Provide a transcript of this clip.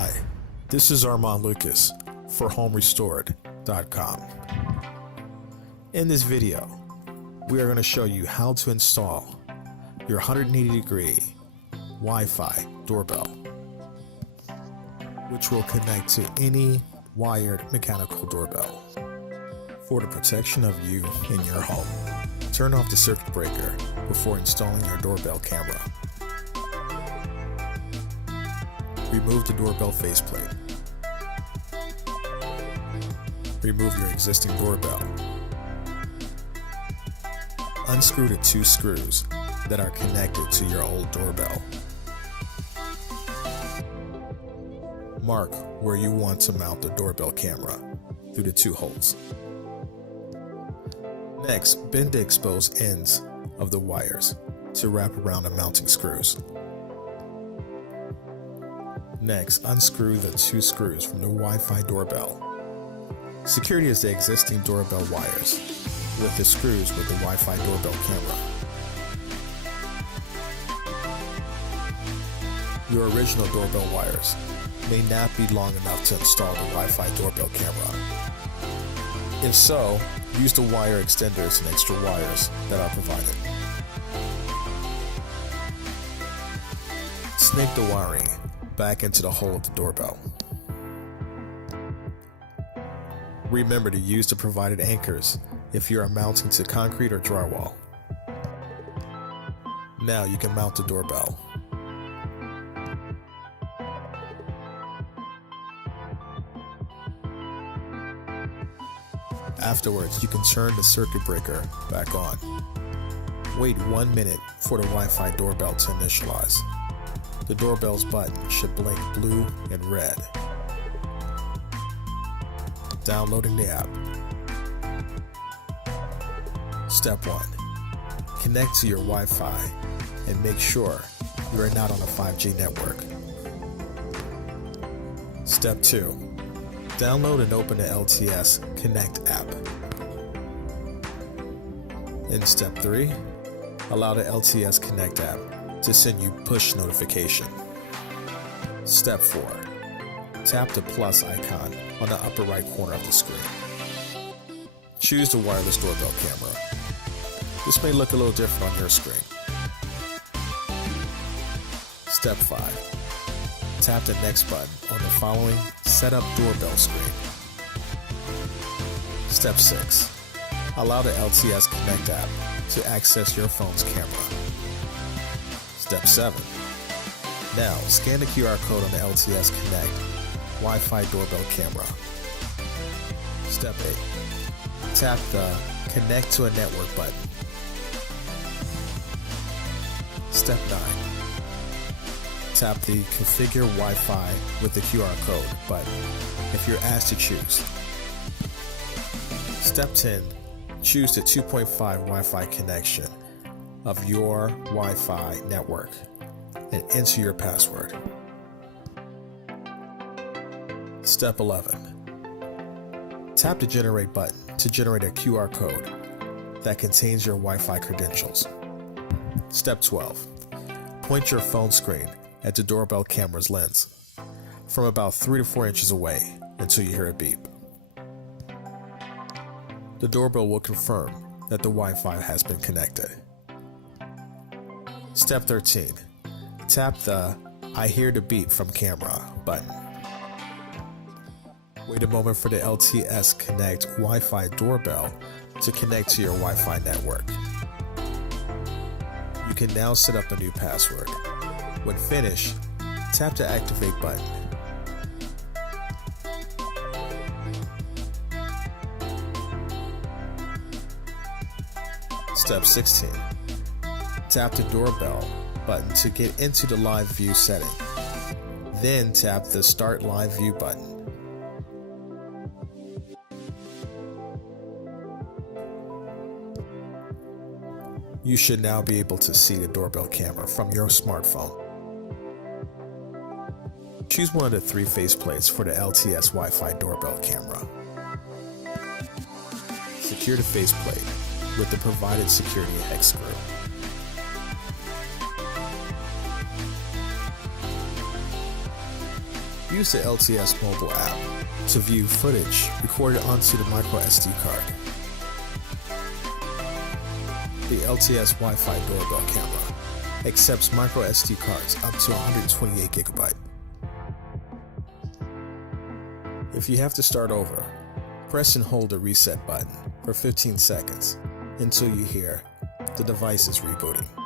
Hi, this is Armand Lucas for HomeRestored.com. In this video, we are going to show you how to install your 180-degree Wi-Fi doorbell, which will connect to any wired mechanical doorbell. For the protection of you in your home, turn off the circuit breaker before installing your doorbell camera. Remove the doorbell faceplate. Remove your existing doorbell. Unscrew the two screws that are connected to your old doorbell. Mark where you want to mount the doorbell camera through the two holes. Next, bend the exposed ends of the wires to wrap around the mounting screws. Next, unscrew the two screws from the Wi-Fi doorbell. Secure the existing doorbell wires with the screws with the Wi-Fi doorbell camera. Your original doorbell wires may not be long enough to install the Wi-Fi doorbell camera. If so, use the wire extenders and extra wires that are provided. Snake the wiring back into the hole of the doorbell. Remember to use the provided anchors if you are mounting to concrete or drywall. Now you can mount the doorbell. Afterwards, you can turn the circuit breaker back on. Wait 1 minute for the Wi-Fi doorbell to initialize. The doorbell's button should blink blue and red. Downloading the app. Step 1. Connect to your Wi-Fi and make sure you are not on a 5G network. Step 2. Download and open the LTS Connect app. In Step 3, allow the LTS Connect app to send you push notification. Step 4. Tap the plus icon on the upper right corner of the screen. Choose the wireless doorbell camera. This may look a little different on your screen. Step 5. Tap the next button on the following Setup Doorbell screen. Step 6. Allow the LTS Connect app to access your phone's camera. Step 7. Now, scan the QR code on the LTS Connect Wi-Fi doorbell camera. Step 8. Tap the Connect to a Network button. Step 9. Tap the Configure Wi-Fi with the QR code button if you're asked to choose. Step 10. Choose the 2.5 Wi-Fi connection of your Wi-Fi network and enter your password. Step 11. Tap the Generate button to generate a QR code that contains your Wi-Fi credentials. Step 12. Point your phone screen at the doorbell camera's lens from about 3 to 4 inches away until you hear a beep. The doorbell will confirm that the Wi-Fi has been connected. Step 13. Tap the I hear the beep from camera button. Wait a moment for the LTS Connect Wi-Fi doorbell to connect to your Wi-Fi network. You can now set up a new password. When finished, tap the Activate button. Step 16. Tap the doorbell button to get into the live view setting. Then tap the Start Live View button. You should now be able to see the doorbell camera from your smartphone. Choose one of the 3 faceplates for the LTS Wi-Fi doorbell camera. Secure the faceplate with the provided security hex screw. Use the LTS mobile app to view footage recorded onto the micro SD card. The LTS Wi-Fi doorbell camera accepts micro SD cards up to 128 GB. If you have to start over, press and hold the reset button for 15 seconds until you hear the device is rebooting.